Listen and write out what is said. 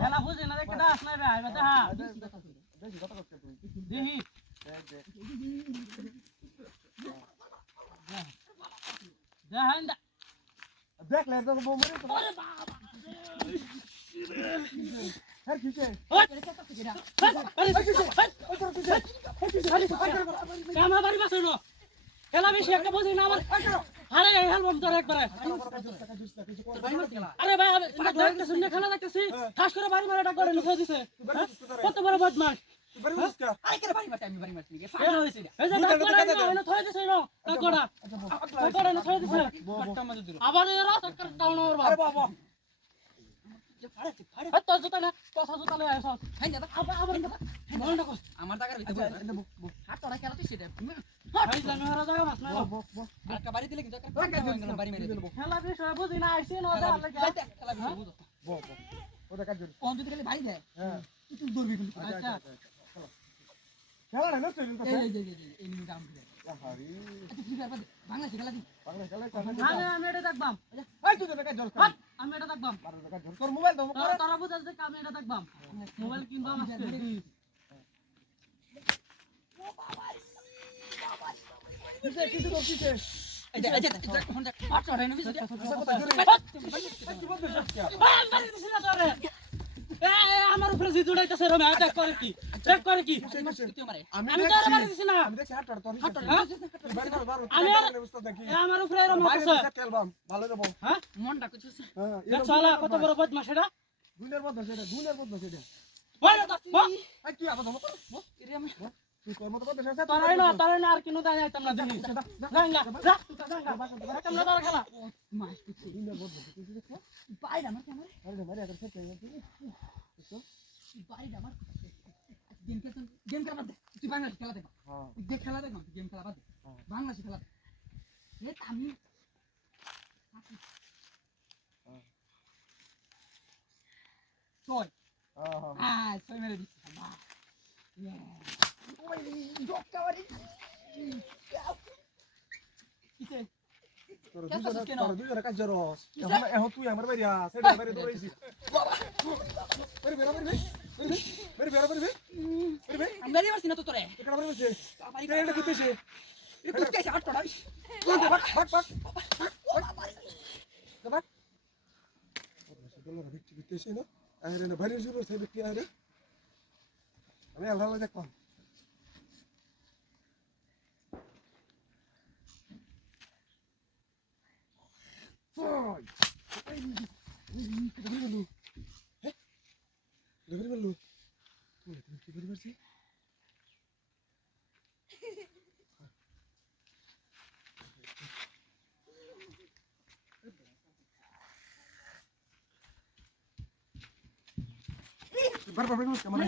এলা বুঝি না একটা দাস নাই ভাই বাতা হ্যাঁ দেখি কত করতে তুই দেখি দেখেন দেখলে তো বোমরে তো আরে বাবা হ্যাঁ কিছে কামা বাড়ি বাসনো এলা বেশি একটা বুঝি না আমার আরে হেলবম তোর একবারে আরে ভাই আমি দেখতে শুনে খেলা দেখতেছি ঠাস করে বাড়ি মারা ডাক করে লিখে দিছে কত বড় বদমাশ আরে কেন বাড়ি মারতে আমি বাড়ি মারতে গিয়ে এই যে ডাক করে না থই দিছে না ডাক করে না থই দিছে আবার এরা চক্কর টাউন ওর আরে বাবা তো জুতা না কথা জুতা লয়ে আইছ হাই দাদা আবার বলটা কর আমার টাকার ভিতরে হাত তোরা কেন তুই সেটা এই জানোয়ার জায়গা মাছ না একটা বাড়ি দিলে কিন্তু একটা বাড়ি মেরে দেব খেলা বিষয় বুঝি না আইছি না ওটা লাগে খেলা বিষয় বুঝো বো ওটা কাজ করি কোন যদি খালি বাড়ি দেয় হ্যাঁ তুই দৌড়বি কিন্তু আচ্ছা খেলা না তুই তো এই নিমিটা আমি হারি তুই ফ্রি ফায়ার বাংলাদেশে খেলা দি বাংলা খেলা আমি এটা দেখবাম এই তুই তো কাজ জল কর আমি এটা দেখবাম কাজ জল তোর মোবাইল দাও তোরা বুঝাস যে আমি এটা দেখবাম মোবাইল কিনবাম আজকে কিছে কিছে তো কিছে এই যে ফোন দেখ পাঁচ টাকা নেবি কি বলছিস আমার উপরে জি জুড়াইতেছে রে ম্যাচ চেক করে কি তুই মারে আমি আমি তো আর মারি দিছি না আমি দেখছি হাতটা তোর হাতটা বাড়ি ধর ধর আমি অবস্থা দেখি আমার উপরে এরকম হচ্ছে খেলবাম ভালো দেব হ্যাঁ মনটা কিছু হ্যাঁ দেখছ আলা কত বড় বদমাশ এটা গুনের মধ্যে সেটা গুনের মধ্যে সেটা ওই এই তুই আবার ধর এরে আমি তুই তোর মতো করতে শেষ তোরাই না আর কিনো দাই আইতাম না দেখি জাঙ্গা যা জাঙ্গা কেমন তোরা খেলা মাস কিছু গুনের মধ্যে তুই দেখছ বাইরে আমার ক্যামেরা আরে মারি আদর সেট করে বাইরে আমার গেম খেলা দে তুই বাংলাদেশ খেলা দেখ হ্যাঁ তুই খেলা দেখ না তুই গেম খেলা বাদ দে বাংলাদেশ খেলা দে এ আমি ছয় ছয় মেরে দিচ্ছি বাহ ওই ডকটা বাড়ি কিসে তোর দুজনে কাজ জরস এখন তুই আমার বাইরে সেটা বাইরে দৌড়াইছি বেরে বেরে বেরে বেরে বেরে বেরে বেরে আমি বাড়ি মারছি না তো তোরে এটা বাইরে বসে এটা কিতেছে এ কুত্তে আট টাকা বাক বাক বাক বাক গেল বিচ্ছি বিতেছে না আরে না বাইরে শুরু হইছে বিক্রি আরে আমি আল্লাহ আল্লাহ দেখলাম ওই এই বলু হ্যাঁ বলু তুই কি করে পারছিস বারবার বের করতে মানে